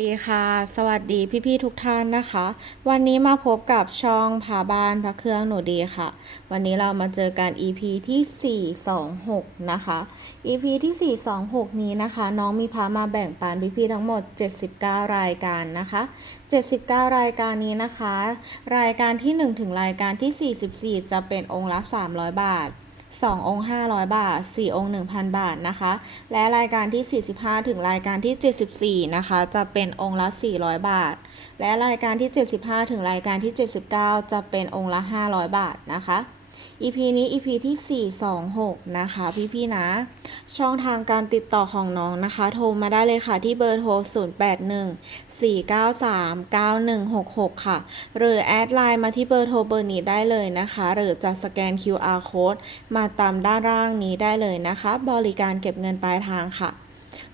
ดีค่ะ สวัสดีพี่ๆทุกท่านนะคะ วันนี้มาพบกับช่องพาบ้านพระเครื่องหนูดีค่ะ วันนี้เรามาเจอกัน EP ที่ 426 นะคะ EP ที่ 426 นี้นะคะ น้องมีพามาแบ่งปันพี่ๆทั้งหมด 79 รายการนะคะ 79 รายการนี้นะคะ รายการที่ 1 ถึงรายการที่ 44 จะเป็นองค์ละ 300 บาท 2 องค์ 500 บาท 4 องค์ 1,000 บาทนะคะ และรายการที่ 45 ถึงรายการที่ 74 นะคะ จะเป็นองค์ละ 400 บาท และรายการที่ 75 ถึงรายการที่ 79 จะเป็นองค์ละ 500 บาทนะคะ EP นี้ EP ที่ 426 นะคะ พี่ๆนะ ช่องทางการติดต่อของน้องนะคะ โทรมาได้เลยค่ะที่เบอร์โทร 081 493 9166 ค่ะ หรือแอดไลน์มาที่เบอร์โทรเบอร์นี้ได้เลยนะคะ หรือจะสแกน QR code มาตามด้านล่างนี้ได้เลยนะคะ บริการเก็บเงินปลายทางค่ะ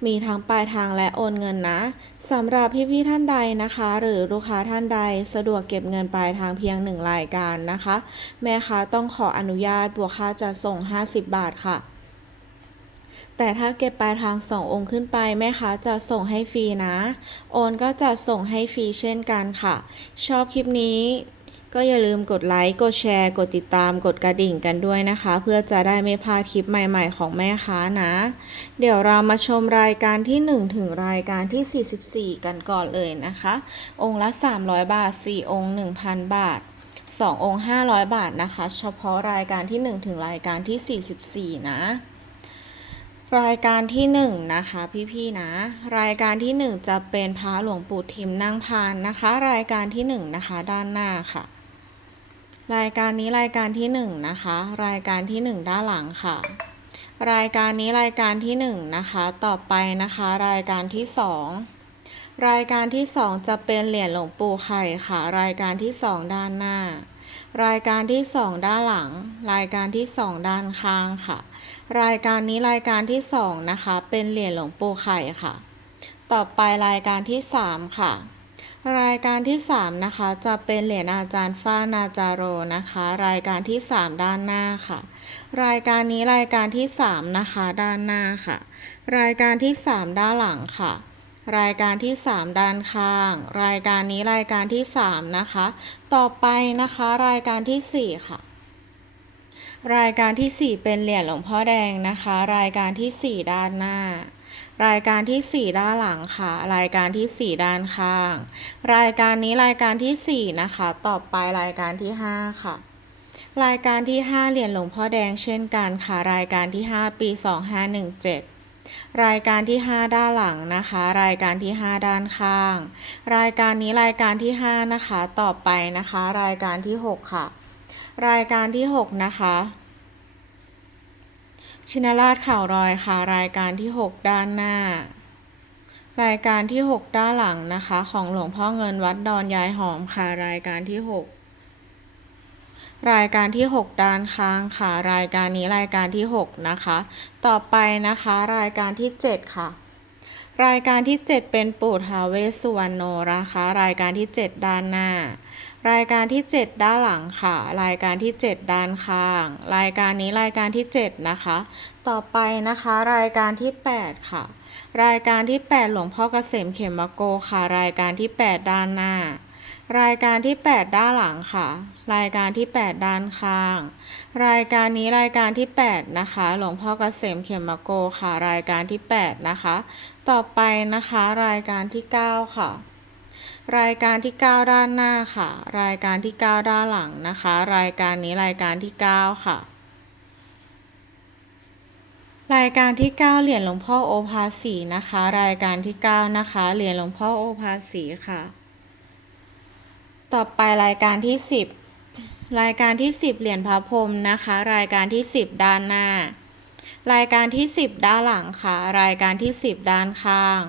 มีทั้งปลายทางและโอนเงินนะสำหรับพี่ๆท่านใดนะคะ หรือลูกค้าท่านใดสะดวกเก็บเงินปลายทางเพียงหนึ่งรายการนะคะ แม่ค้าต้องขออนุญาตบวกค่าจัดส่ง 50 บาทค่ะแต่ถ้าเก็บปลายทาง 2 องค์ขึ้นไปแม่ค้าจะส่งให้ฟรีนะ โอนก็จะส่งให้ฟรีเช่นกันค่ะ ชอบคลิปนี้ ก็อย่าลืมกดไลค์ กดแชร์ กดติดตาม กดกระดิ่งกันด้วยนะคะ เพื่อจะได้ไม่พลาดคลิปใหม่ๆของแม่ค้านะ เดี๋ยวเรามาชมรายการที่ 1 ถึงรายการที่ 44 กันก่อนเลยนะคะ องค์ละ 300 บาท 4 องค์ 1,000 บาท 2 องค์ 500 บาทนะคะ เฉพาะรายการที่ 1 ถึงรายการที่ 44 นะรายการที่หนึ่งนะคะพี่ๆนะ รายการที่หนึ่งจะเป็นพระหลวงปู่ทิมนั่งพานนะคะ รายการที่หนึ่งนะคะด้านหน้าค่ะ รายการนี้รายการที่หนึ่งนะคะ รายการที่หนึ่งด้านหลังค่ะ รายการนี้รายการที่หนึ่งนะคะ ต่อไปนะคะ รายการที่สองรายการที่สองจะเป็นเหรียญหลวงปู่ไข่ค่ะ รายการที่สองด้านหน้า รายการที่สองด้านหลัง รายการที่สองด้านข้างค่ะ รายการนี้รายการที่สองนะคะ เป็นเหรียญหลวงปู่ไข่ค่ะ ต่อไปรายการที่สามค่ะ รายการที่สามนะคะ จะเป็นเหรียญอาจารย์ฟ้านาจาโรนะคะ รายการที่สามด้านหน้าค่ะ รายการนี้รายการที่สามนะคะด้านหน้าค่ะ รายการที่สามด้านหลังค่ะ รายการที่สามด้านข้าง รายการนี้รายการที่สามนะคะ ต่อไปนะคะ รายการที่สี่ค่ะ รายการที่ 4 เป็นเหรียญหลวงพ่อแดงนะคะ รายการที่ 4 ด้านหน้า รายการที่ 4 ด้านหลังค่ะ รายการที่ 4 ด้านข้าง รายการนี้รายการที่ 4 นะคะ ต่อไปรายการที่ 5 ค่ะ รายการที่ 5 เหรียญหลวงพ่อแดงเช่นกันค่ะ รายการที่ 5 ปี 2517 รายการที่ 5 ด้านหลังนะคะ รายการที่ 5 ด้านข้าง รายการนี้รายการที่ 5 นะคะ ต่อไปนะคะ รายการที่ 6 ค่ะ รายการที่ 6 นะคะ ชินราชข่าวรอยค่ะ รายการที่ 6 ด้านหน้า รายการที่ 6 ด้านหลังนะคะ ของหลวงพ่อเงินวัดดอนยายหอมค่ะ รายการที่ 6 รายการที่ 6 ด้านข้างค่ะ รายการนี้รายการที่ 6 นะคะ ต่อไปนะคะ รายการที่ 7 ค่ะ รายการที่ 7 เป็นปู่ทาเวสสุวรรณโนนะคะ รายการที่ 7 ด้านหน้า รายการที่ 7 ด้านหลังค่ะ รายการที่ 7 ด้านข้าง รายการนี้รายการที่ 7 นะคะ ต่อไปนะคะ รายการที่ 8 ค่ะ รายการที่ 8 หลวงพ่อเกษมเขมโกค่ะ รายการที่ 8 ด้านหน้า รายการที่ 8 ด้านหลังค่ะ รายการที่ 8 ด้านข้าง รายการนี้รายการที่ 8 นะคะ หลวงพ่อเกษมเขมโกค่ะ รายการที่ 8 นะคะ ต่อไปนะคะ รายการที่ 9 ค่ะ รายการที่ 9 ด้านหน้าค่ะ รายการที่ 9 ด้านหลังนะคะ รายการนี้รายการที่ 9 ค่ะ รายการที่ 9 เหรียญหลวงพ่อโอภาสีนะคะ รายการที่ 9 นะคะ เหรียญหลวงพ่อโอภาสีค่ะ ต่อไปรายการที่ 10 รายการที่ 10 เหรียญพระพรมนะคะ รายการที่ 10 ด้านหน้า รายการที่ 10 ด้านหลังค่ะ รายการที่ 10 ด้านข้าง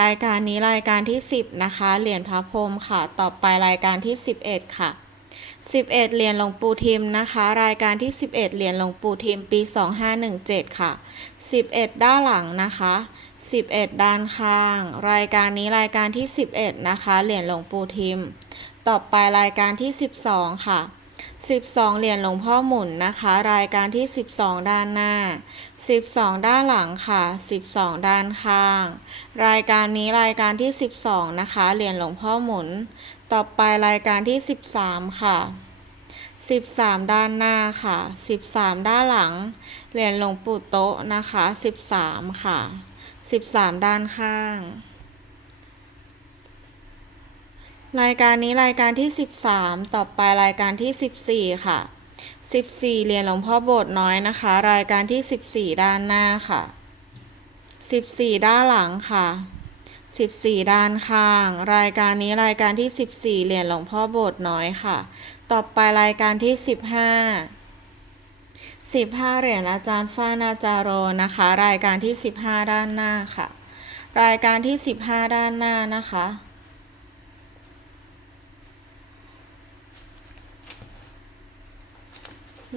รายการนี้รายการที่ 10 นะคะ เหรียญพระพรหมค่ะ ต่อไปรายการที่ 11 ค่ะ 11 เหรียญหลวงปู่ทิมนะคะ รายการที่ 11 เหรียญหลวงปู่ทิมปี 2517 ค่ะ 11 ด้านหลังนะคะ11 ด้านข้าง รายการนี้รายการที่ 11 นะคะ เหรียญหลวงปู่ทิม ต่อไปรายการที่ 12 ค่ะ 12 เหรียญหลวงพ่อหมุนนะคะ รายการที่ 12 ด้านหน้า 12 ด้านหลังค่ะ 12 ด้านข้าง รายการนี้รายการที่ 12 นะคะ เหรียญหลวงพ่อหมุน ต่อไปรายการที่ 13 ค่ะ 13 ด้านหน้าค่ะ 13 ด้านหลัง เหรียญหลวงปู่โต๊ะนะคะ 13 ค่ะ 13 ด้านข้าง รายการนี้รายการที่ 13 ต่อไปรายการที่ 14 ค่ะ 14 เหรียญหลวงพ่อโบสถ์น้อยนะคะ รายการที่ 14 ด้านหน้าค่ะ 14 ด้านหลังค่ะ 14 ด้านข้าง รายการนี้รายการที่ 14 เหรียญหลวงพ่อโบสถ์น้อยค่ะ ต่อไปรายการที่ 15 15 เหรียญอาจารย์ฟ้านาจารโรนะคะ รายการที่ 15 ด้านหน้าค่ะ รายการที่ 15 ด้านหน้านะคะ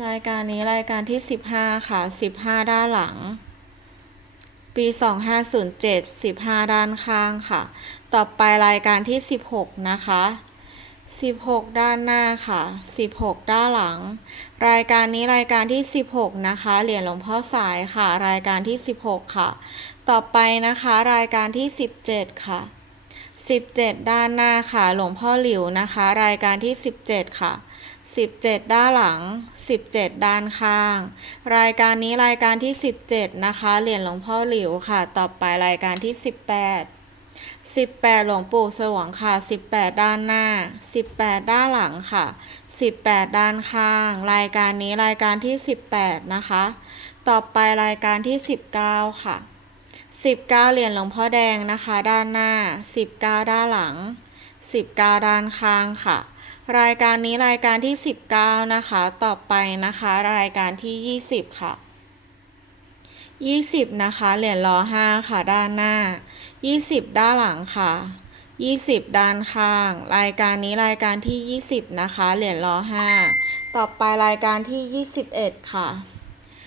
รายการนี้รายการที่ 15 ค่ะ 15 ด้านหลัง ปี 2507 15 ด้านข้างค่ะ ต่อไปรายการที่ 16 นะคะ 16 ด้านหน้าค่ะ 16 ด้านหลัง รายการนี้รายการที่ 16 นะคะ เหรียญหลวงพ่อสายค่ะ รายการที่ 16 ค่ะ ต่อไปนะคะรายการที่ 17 ค่ะ 17 ด้านหน้าค่ะ หลวงพ่อหลิวนะคะ รายการที่ 17 ค่ะ 17 ด้านหลัง 17 ด้านข้าง รายการนี้รายการที่ 17 นะคะ เหรียญหลวงพ่อหลิวค่ะ ต่อไปรายการที่ 18 18 หลวงปู่สวงค่ะ 18 ด้านหน้า 18 ด้านหลังค่ะ 18 ด้านข้าง รายการนี้รายการที่ 18 นะคะ ต่อไปรายการที่ 19 ค่ะ 19 เหรียญหลวงพ่อแดงนะคะ ด้านหน้า 19 ด้านหลัง 19 ด้านข้างค่ะ รายการนี้รายการที่ 19 นะคะ ต่อไปนะคะ รายการที่ 20 ค่ะ 20 นะคะ เหรียญล้อ5ค่ะ ด้านหน้า 20 ด้านหลังค่ะ 20 ด้านข้าง รายการนี้รายการที่ 20 นะคะ เหรียญล้อ5ต่อไปรายการที่ 21 ค่ะ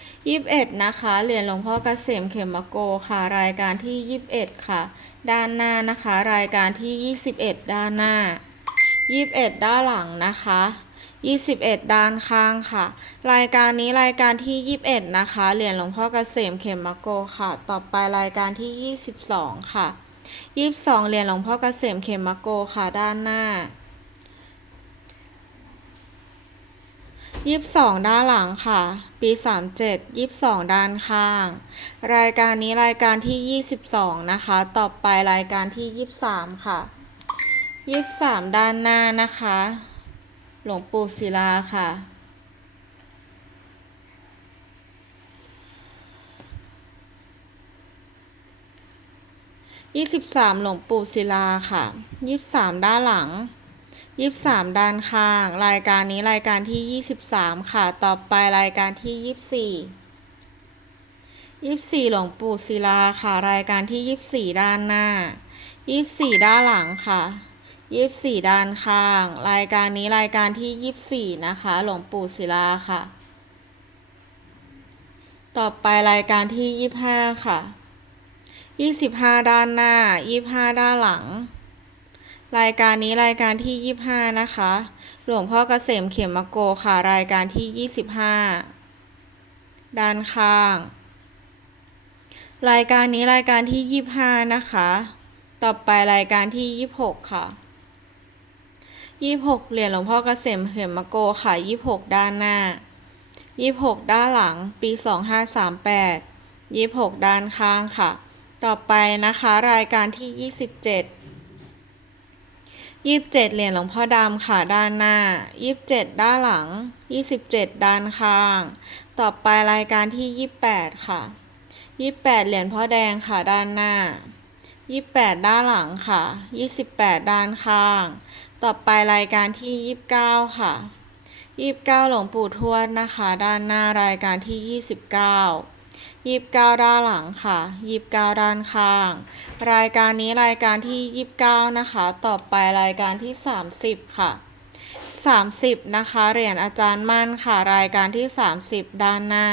21 นะคะ เหรียญหลวงพ่อเกษมเขมโกค่ะ รายการที่ 21 ค่ะ ด้านหน้านะคะ รายการที่ 21 ด้านหน้า 21ด้านหลังนะคะ21ด้านข้างค่ะ รายการนี้รายการที่21นะคะ เหรียญหลวงพ่อเกษมเขมโกค่ะ ต่อไปรายการที่22ค่ะ22เหรียญหลวงพ่อเกษมเขมโกค่ะด้านหน้า22ด้านหลังค่ะ ปี37 22ด้านข้าง รายการนี้รายการที่22นะคะ ต่อไปรายการที่23ค่ะ 23ด้านหน้านะคะ หลวงปู่ศิลาค่ะ23หลวงปู่ศิลาค่ะ23ด้านหลัง23ด้านข้าง รายการนี้รายการที่23ค่ะ ต่อไปรายการที่24 24หลวงปู่ศิลาค่ะ รายการที่24ด้านหน้า24ด้านหลังค่ะ 24ด้านข้าง รายการนี้รายการที่24นะคะ หลวงปู่ศิลาค่ะ ต่อไปรายการที่25ค่ะ25ด้านหน้า25ด้านหลัง รายการนี้รายการที่25นะคะ หลวงพ่อเกษมเขมโกค่ะ รายการที่25ด้านข้าง รายการนี้รายการที่25นะคะต่อไปรายการที่ 26 ค่ะ 26เหรียญหลวงพ่อเกษมเขมโกค่ะ26ด้านหน้า26ด้านหลัง ปี2538 26ด้านข้างค่ะ ต่อไปนะคะรายการที่27 27เหรียญหลวงพ่อดำค่ะด้านหน้า27ด้านหลัง27ด้านข้าง ต่อไปรายการที่28ค่ะ28เหรียญพ่อแดงค่ะด้านหน้า28ด้านหลังค่ะ28ด้านข้าง ต่อไปรายการที่ 29 ค่ะ 29 หลวงปู่ทวดนะคะ ด้านหน้ารายการที่ 29 29 ด้านหลังค่ะ 29 ด้านข้าง รายการนี้รายการที่ 29 นะคะ ต่อไปรายการที่ 30 ค่ะ 30 นะคะ เหรียญอาจารย์มั่นค่ะ รายการที่ 30 ด้านหน้า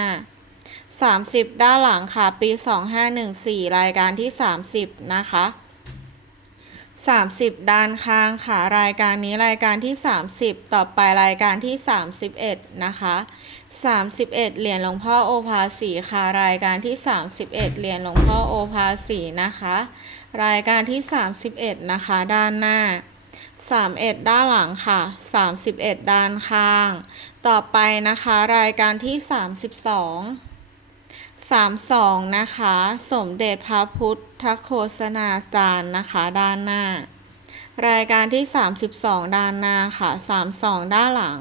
30 ด้านหลังค่ะ ปี 2514 รายการที่ 30 นะคะ 30 ด้านข้างค่ะ รายการนี้รายการที่ 30 ต่อไปรายการที่ 31 นะคะ 31 เหรียญหลวงพ่อโอภาสีค่ะ รายการที่ 31 เหรียญหลวงพ่อโอภาสีนะคะ รายการที่ 31 นะคะ ด้านหน้า 31 ด้านหลังค่ะ 31 ด้านข้าง ต่อไปนะคะ รายการที่ 32 32 นะคะ สมเด็จพระพุทธโฆษณาจารย์นะคะ ด้านหน้า รายการที่ 32 ด้านหน้าค่ะ 32 ด้านหลัง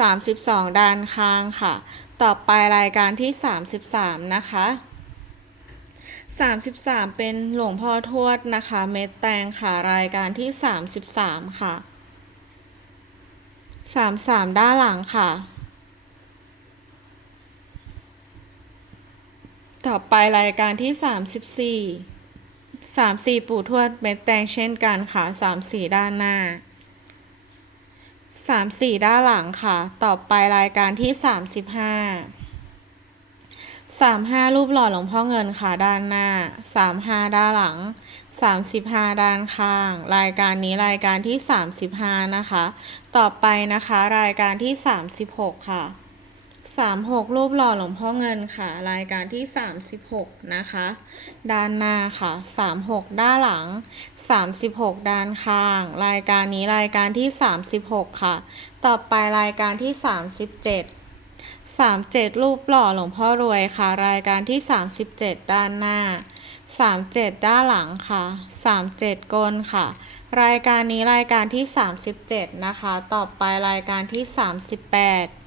32 ด้านข้างค่ะ ต่อไปรายการที่ 33 นะคะ33 เป็นหลวงพ่อทวดนะคะ เม็ดแตงค่ะ รายการที่ 33 ค่ะ 33 ด้านหลังค่ะ ต่อไปรายการที่ 34 34 ปู่ทวดเม็ดแตงเช่นกันค่ะ 34 ด้านหน้า 34 ด้านหลังค่ะ ต่อไปรายการที่ 35 35 รูปหล่อหลวงพ่อเงินค่ะด้านหน้า 35 ด้านหลัง 35 ด้านข้าง รายการนี้รายการที่ 35 นะคะ ต่อไปนะคะ รายการที่ 36 ค่ะ 36 รูปหล่อหลวงพ่อเงินค่ะ รายการที่ 36 นะคะ ด้านหน้าค่ะ 36 ด้านหลัง 36 ด้านข้าง รายการนี้รายการที่ 36 ค่ะ ต่อไปรายการที่ 37 37 รูปหล่อหลวงพ่อรวยค่ะ รายการที่ 37 ด้านหน้า 37 ด้านหลังค่ะ 37ก้นค่ะ รายการนี้รายการที่ 37 นะคะ ต่อไปรายการที่ 38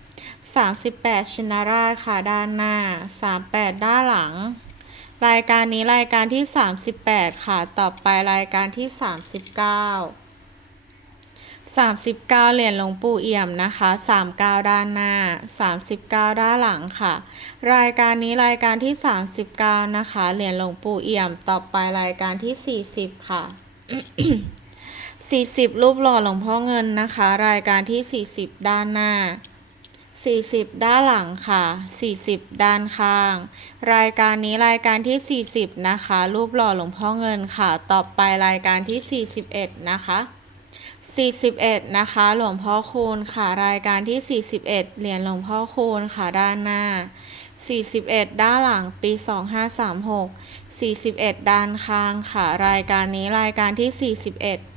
38 ชินราชค่ะด้านหน้า 38 ด้านหลัง รายการนี้รายการที่ 38 ค่ะ ต่อไปรายการที่ 39 39 เหรียญหลวงปู่เอี่ยมนะคะ 39 ด้านหน้า 39 ด้านหลังค่ะ รายการนี้รายการที่ 39 นะคะ เหรียญหลวงปู่เอี่ยม ต่อไปรายการที่ 40 ค่ะ 40 รูปหล่อหลวงพ่อเงินนะคะ รายการที่ 40 ด้านหน้า 40 ด้านหลังค่ะ 40 ด้านข้าง รายการนี้รายการที่ 40 นะคะ รูปหล่อหลวงพ่อเงินค่ะ ต่อไปรายการที่ 41 นะคะ 41 นะคะ หลวงพ่อคูณค่ะ รายการที่ 41 เหรียญหลวงพ่อคูณค่ะ ด้านหน้า 41 ด้านหลังปี 2536 41 ด้านข้างค่ะ รายการนี้รายการที่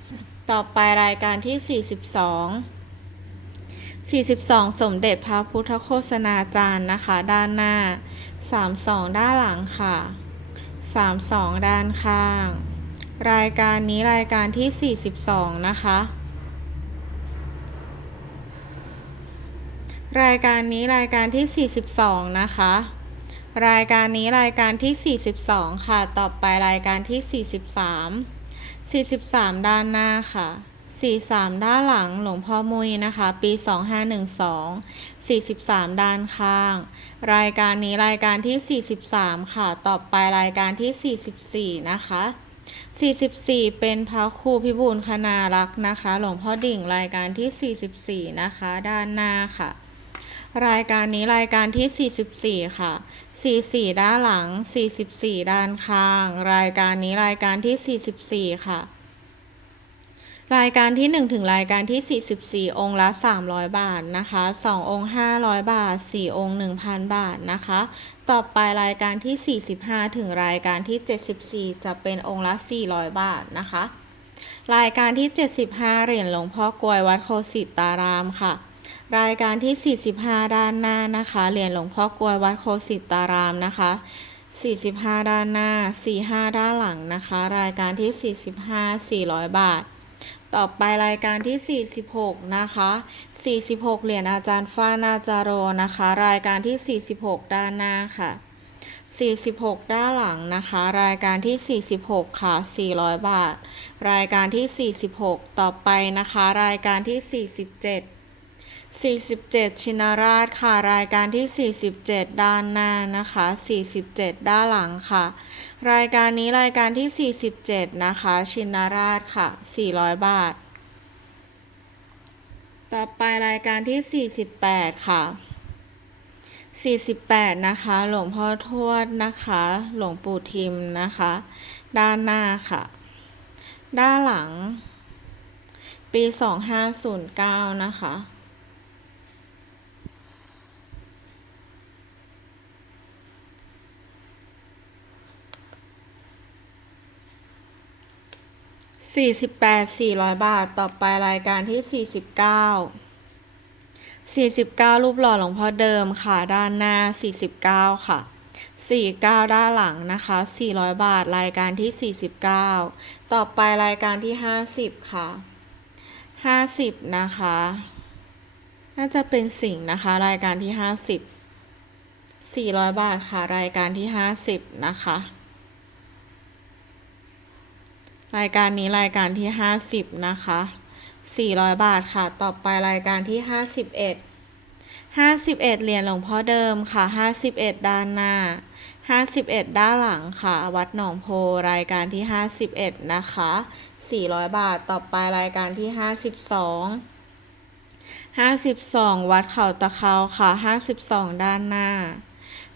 41 ต่อไปรายการที่ 42 42 สมเด็จพระพุทธโฆษณาจารย์นะคะ ด้านหน้า 32 ด้านหลังค่ะ 32 ด้านข้าง รายการนี้รายการที่ 42 นะคะ รายการนี้รายการที่ 42 นะคะ รายการนี้รายการที่ 42 ค่ะ ต่อไปรายการที่ 43 43 ด้านหน้าค่ะ 43 ด้านหลังหลวงพ่อมุยนะคะ ปี 2512 43 ด้านข้าง รายการนี้รายการที่ 43 ค่ะ ต่อไปรายการที่ 44 นะคะ 44 เป็นพระครูพิบูลคณารักษ์นะคะ หลวงพ่อดิ่งรายการที่ 44 นะคะ ด้านหน้าค่ะรายการนี้รายการที่ 44 ค่ะ 44 ด้านหลัง 44 ด้านข้าง รายการนี้รายการที่ 44 ค่ะ รายการที่ 1 ถึงรายการที่ 44 องค์ละ 300 บาทนะคะ2องค์ 500 บาท 4 องค์ 1,000 บาทนะคะ ต่อไปรายการที่ 45 ถึงรายการที่ 74 จะเป็นองค์ละ 400 บาทนะคะ รายการที่ 75 เหรียญหลวงพ่อกลวยวัดโคสิตารามค่ะ รายการที่ 45 ด้านหน้านะคะ เหรียญหลวงพ่อกลวยวัดโคสิตารามนะคะ45 ด้านหน้า 45 ด้านหลังนะคะ รายการที่ 45 400 บาท ต่อไปรายการที่ 46 นะคะ 46 เหรียญอาจารย์ฟ้านาจาโรนะคะ รายการที่ 46 ด้านหน้าค่ะ 46 ด้านหลังนะคะ รายการที่ 46 ค่ะ 400 บาท รายการที่ 46 ต่อไปนะคะ รายการที่ 47 47 ชินราชค่ะ รายการที่ 47 ด้านหน้านะคะ 47 ด้านหลังค่ะ รายการนี้รายการที่ 47 นะคะ ชินาราชค่ะ 400 บาท ต่อไปรายการที่ 48 ค่ะ 48 นะคะ หลวงพ่อทวดนะคะ หลวงปู่ทิมนะคะ ด้านหน้าค่ะ ด้านหลัง ปี 2509 นะคะ สี่สิบแปดสี่ร้อยบาท ต่อไปรายการที่สี่สิบเก้าสี่สิบเก้ารูปหล่อหลวงพ่อเดิมค่ะ ด้านหน้าสี่สิบเก้าค่ะสี่เก้าด้านหลังนะคะสี่ร้อยบาท รายการที่สี่สิบเก้าต่อไปรายการที่ห้าสิบค่ะห้าสิบนะคะ น่าจะเป็นสิ่งนะคะ รายการที่ห้าสิบสี่ร้อยบาทค่ะ รายการที่ห้าสิบนะคะ รายการนี้รายการที่ห้าสิบนะคะสี่ร้อยบาทค่ะ ต่อไปรายการที่ห้าสิบเอ็ดห้าสิบเอ็ดเหรียญหลวงพ่อเดิมค่ะห้าสิบเอ็ดด้านหน้าห้าสิบเอ็ดด้านหลังค่ะ วัดหนองโพรายการที่ห้าสิบเอ็ดนะคะสี่ร้อยบาท ต่อไปรายการที่ห้าสิบสองห้าสิบสองวัดเขาตะเคาค่ะห้าสิบสองด้านหน้า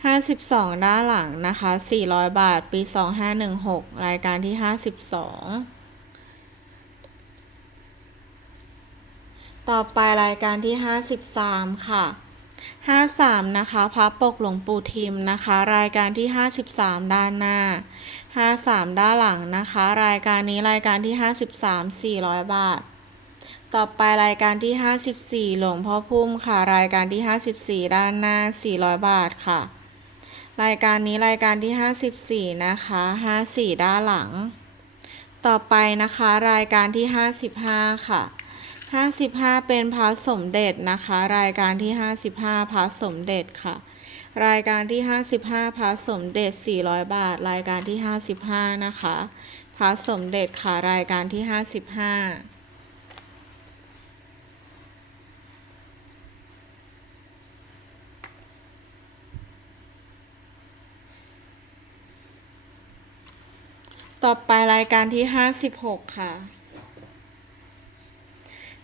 ห้าสิบสองด้านหลังนะคะสี่ร้อยบาท ปีสองห้าหนึ่งหกรายการที่ห้าสิบสองต่อไปรายการที่ห้าสิบสามค่ะห้าสามนะคะพระปกหลวงปู่ทิมนะคะ รายการที่ห้าสิบสามด้านหน้าห้าสามด้านหลังนะคะ รายการนี้รายการที่ห้าสิบสามสี่ร้อยบาทต่อไปรายการที่ห้าสิบสี่หลวงพ่อพุ่มค่ะ รายการที่ห้าสิบสี่ด้านหน้าสี่ร้อยบาทค่ะ รายการนี้รายการที่ 54 นะคะ 54 ด้านหลัง ต่อไปนะคะ รายการที่ 55 ค่ะ 55 เป็นพระสมเด็จนะคะ รายการที่ 55พระสมเด็จค่ะ รายการที่ 55พระสมเด็จ 400 บาท รายการที่ 55 นะคะพระสมเด็จค่ะ รายการที่ 55 ต่อไปรายการที่ห้าสิบหกค่ะ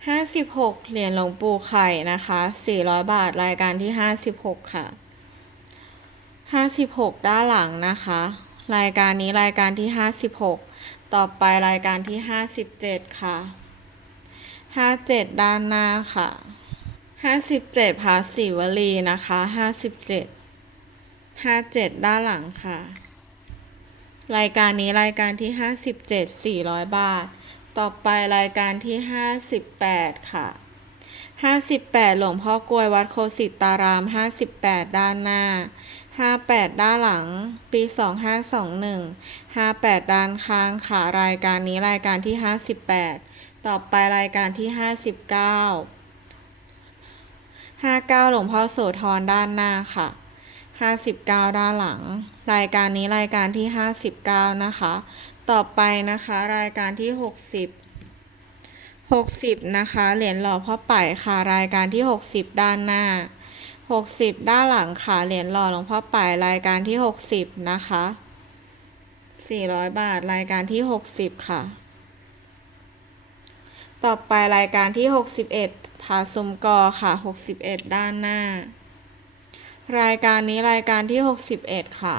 ห้าสิบหกเหรียญหลวงปู่ไข่นะคะสี่ร้อยบาทรายการที่ห้าสิบหกค่ะห้าสิบหกด้านหลังนะคะ รายการนี้รายการที่ห้าสิบหกต่อไปรายการที่ห้าสิบเจ็ดค่ะห้าเจ็ดด้านหน้าค่ะห้าสิบเจ็ดภาษีวลีนะคะห้าสิบเจ็ดห้าเจ็ดด้านหลังค่ะ รายการนี้รายการที่ห้าสิบเจ็ดสี่ร้อยบาท ต่อไปรายการที่ห้าสิบแปดค่ะห้าสิบแปดหลวงพ่อกลวยวัดโคสิตารามห้าสิบแปดด้านหน้าห้าแปดด้านหลัง ปีสองห้าสองหนึ่งห้าแปดด้านข้างค่ะ รายการนี้รายการที่ห้าสิบแปดต่อไปรายการที่ห้าสิบเก้าห้าเก้าหลวงพ่อโสธรด้านหน้าค่ะ ห้าสิบเก้าด้านหลัง รายการนี้รายการที่ห้าสิบเก้านะคะ ต่อไปนะคะรายการที่หกสิบหกสิบนะคะ เหรียญหล่อพ่อไป่ค่ะรายการที่หกสิบด้านหน้าหกสิบด้านหลังค่ะเหรียญหล่อหลวงพ่อไป่รายการที่หกสิบนะคะสี่ร้อยบาทรายการที่หกสิบค่ะ ต่อไปรายการที่หกสิบเอ็ดผาสมกอค่ะหกสิบเอ็ดด้านหน้า รายการนี้รายการที่หกสิบเอ็ดค่ะ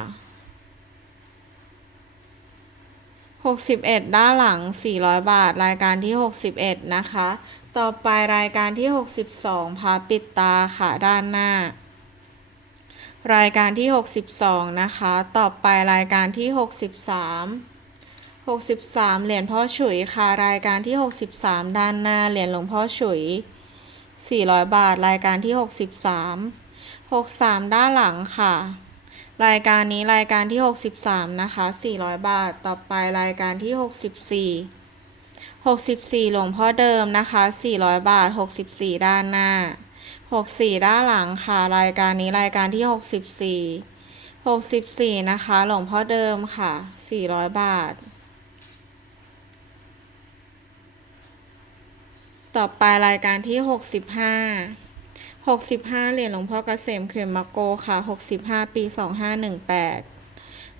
หกสิบเอ็ดด้านหลังสี่ร้อยบาท รายการที่หกสิบเอ็ดนะคะ ต่อไปรายการที่หกสิบสองพาปิดตาค่ะด้านหน้า รายการที่หกสิบสองนะคะ ต่อไปรายการที่หกสิบสามหกสิบสามเหรียญพ่อฉุยค่ะ รายการที่หกสิบสามด้านหน้าเหรียญหลวงพ่อฉุยสี่ร้อยบาท รายการที่หกสิบสาม หกสามด้านหลังค่ะ รายการนี้รายการที่หกสิบสามนะคะสี่ร้อยบาท ต่อไปรายการที่หกสิบสี่หกสิบสี่หลวงพ่อเดิมนะคะสี่ร้อยบาทหกสิบสี่ด้านหน้าหกสี่ด้านหลังค่ะ รายการนี้รายการที่หกสิบสี่หกสิบสี่นะคะ หลวงพ่อเดิมค่ะสี่ร้อยบาท ต่อไปรายการที่ห กสิบห้าหกสิบห้าเหรียญหลวงพ่อเกษมเขมมะโกค่ะหกสิบห้าปีสองห้าหนึ่งแปด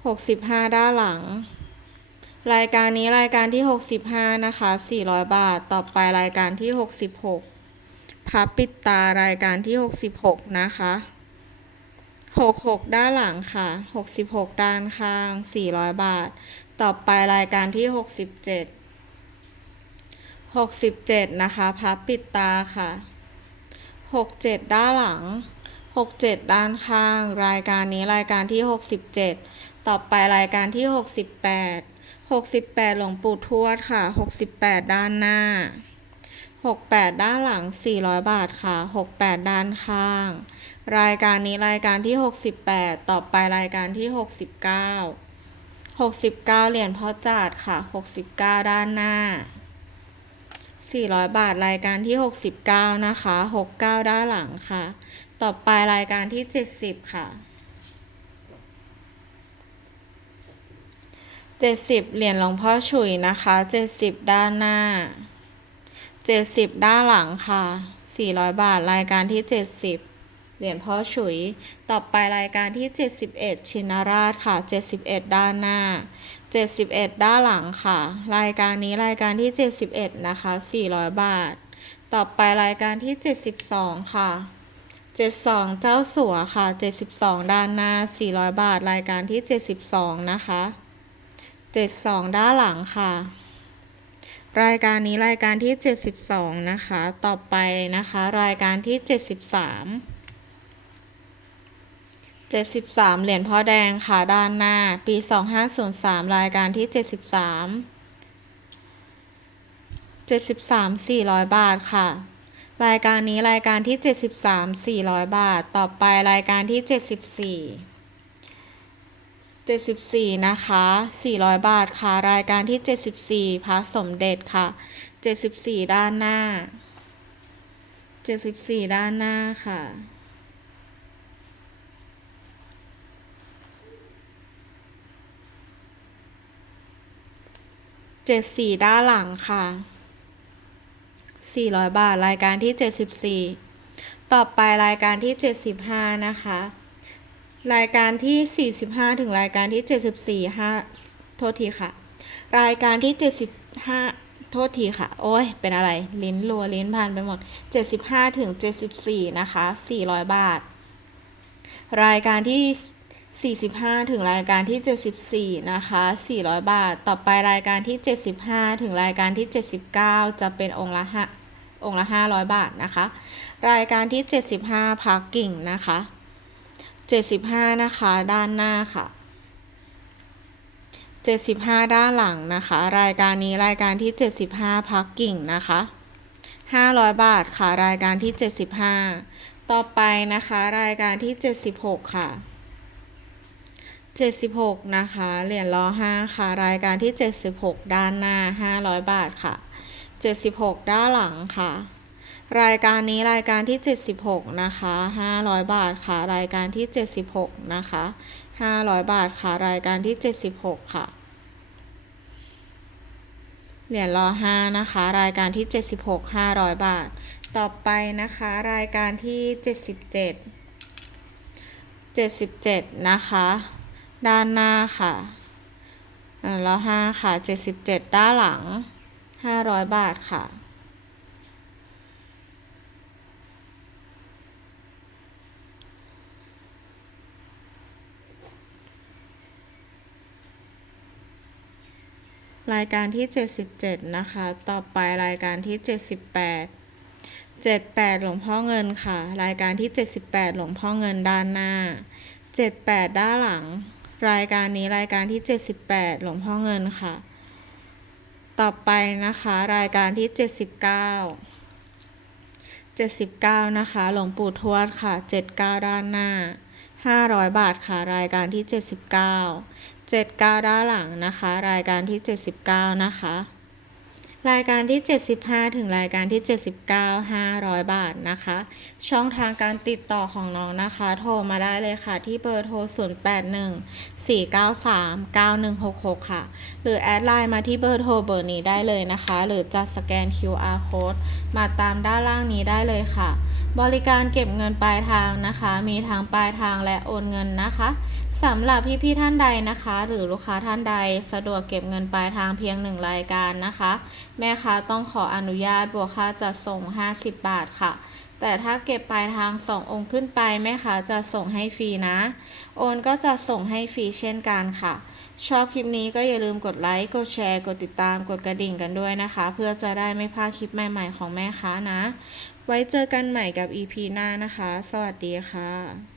หกสิบห้าด้านหลัง รายการนี้รายการที่หกสิบห้านะคะสี่ร้อยบาท ต่อไปรายการที่หกสิบหกพับปิดตารายการที่หกสิบหกนะคะหกหกด้านหลังค่ะหกสิบหกด้านข้างสี่ร้อยบาท ต่อไปรายการที่หกสิบเจ็ดหกสิบเจ็ดนะคะพับปิดตาค่ะ หกเจ็ดด้านหลังหกเจ็ดด้านข้าง รายการนี้รายการที่หกสิบเจ็ดต่อไปรายการที่หกสิบแปดหกสิบแปดหลวงปู่ทวดค่ะหกสิบแปดด้านหน้าหกแปดด้านหลังสี่ร้อยบาทค่ะหกแปดด้านข้าง รายการนี้รายการที่หกสิบแปดต่อไปรายการที่หกสิบเก้าหกสิบเก้าเหรียญพ่อจาดค่ะหกสิบเก้าด้านหน้า 400 บาทรายการที่ 69 นะคะ 69 ด้านหลังค่ะ ต่อไปรายการที่ 70 ค่ะ 70 เหรียญหลวงพ่อฉุยนะคะ 70 ด้านหน้า 70 ด้านหลังค่ะ 400 บาทรายการที่ 70เหรียญพ่อฉุย ต่อไปรายการที่ 71 ชินราชค่ะ 71 ด้านหน้า 71 ด้านหลังค่ะ รายการนี้รายการที่ 71 นะคะ 400 บาท ต่อไปรายการที่ 72 ค่ะ 72 เจ้าสัวค่ะ 72 ด้านหน้า 400 บาท รายการที่ 72 นะคะ 72 ด้านหลังค่ะ รายการนี้รายการที่ 72 นะคะ ต่อไปนะคะ รายการที่ 73 73 เหรียญพ่อแดงค่ะด้านหน้า ปี 2503 รายการที่ 73 73 400 บาทค่ะ รายการนี้รายการที่ 73 400 บาท ต่อไปรายการที่ 74 74 นะคะ 400 บาทค่ะ รายการที่ 74 พระสมเด็จค่ะ 74 ด้านหน้า 74 ด้านหน้าค่ะ เจ็ดสี่ด้านหลังค่ะสี่ร้อยบาทรายการที่เจ็ดสิบสี่ต่อไปรายการที่เจ็ดสิบห้านะคะ รายการที่สี่สิบห้าถึงรายการที่เจ็ดสิบสี่ห้าโทษทีค่ะ รายการที่เจ็ดสิบห้าโทษทีค่ะ โอ้ย เป็นอะไร ลิ้นรัว ลิ้นพันไปหมดเจ็ดสิบห้าถึงเจ็ดสิบสี่นะคะสี่ร้อยบาท รายการที่ 45 ถึงรายการที่ 74 นะคะ 400 บาท ต่อไปรายการที่ 75 ถึงรายการที่ 79 จะเป็นองค์ละห้าองค์ละ 500 บาทนะคะ รายการที่ 75พักกิ่งนะคะ 75 นะคะ ด้านหน้าค่ะ 75 ด้านหลังนะคะ รายการนี้รายการที่ 75พักกิ่งนะคะ 500 บาทค่ะ รายการที่ 75 ต่อไปนะคะ รายการที่ 76 ค่ะ 76 นะคะ เหรียญล้อ5ค่ะ รายการที่ 76 ด้านหน้า 500 บาทค่ะ 76 ด้านหลังค่ะ รายการนี้รายการที่ 76 นะคะ 500 บาทค่ะ รายการที่ 76 นะคะ 500 บาทค่ะ รายการที่ 76 ค่ะ เหรียญล้อ5นะคะ รายการที่ 76 500 บาท ต่อไปนะคะ รายการที่ 77 77 นะคะ ด้านหน้าค่ะแล้วห้าค่ะ77ด้านหลัง500บาทค่ะรายการที่ 77 นะคะ ต่อไปรายการที่ 78 78 หลวงพ่อเงินค่ะ รายการที่ 78 หลวงพ่อเงินด้านหน้า 78 ด้านหลัง รายการนี้รายการที่ 78 หลวงพ่อเงินค่ะ ต่อไปนะคะ รายการที่ 79 79 นะคะ หลวงปู่ทวดค่ะ 79 ด้านหน้า 500 บาทค่ะ รายการที่ 79 79 ด้านหลังนะคะ รายการที่ 79 นะคะ รายการที่ 75 ถึงรายการที่ 79 500 บาทนะคะ ช่องทางการติดต่อของน้องนะคะ โทรมาได้เลยค่ะ ที่เบอร์โทร 081 493 9166 ค่ะ หรือแอดไลน์มาที่เบอร์โทรเบอร์นี้ได้เลยนะคะ หรือจะสแกน QR code มาตามด้านล่างนี้ได้เลยค่ะ บริการเก็บเงินปลายทางนะคะ มีทั้งปลายทางและโอนเงินนะคะ สำหรับพี่ๆท่านใดนะคะ หรือลูกค้าท่านใดสะดวกเก็บเงินปลายทางเพียงหนึ่งรายการนะคะ แม่ค้าต้องขออนุญาตบวกค่าจัดส่ง 50 บาทค่ะ แต่ถ้าเก็บปลายทางสององค์ขึ้นไปแม่ค้าจะส่งให้ฟรีนะ โอนก็จะส่งให้ฟรีเช่นกันค่ะ ชอบคลิปนี้ก็อย่าลืมกดไลค์กดแชร์กดติดตามกดกระดิ่งกันด้วยนะคะ เพื่อจะได้ไม่พลาดคลิปใหม่ๆของแม่ค้านะ ไว้เจอกันใหม่กับ EP หน้านะคะ สวัสดีค่ะ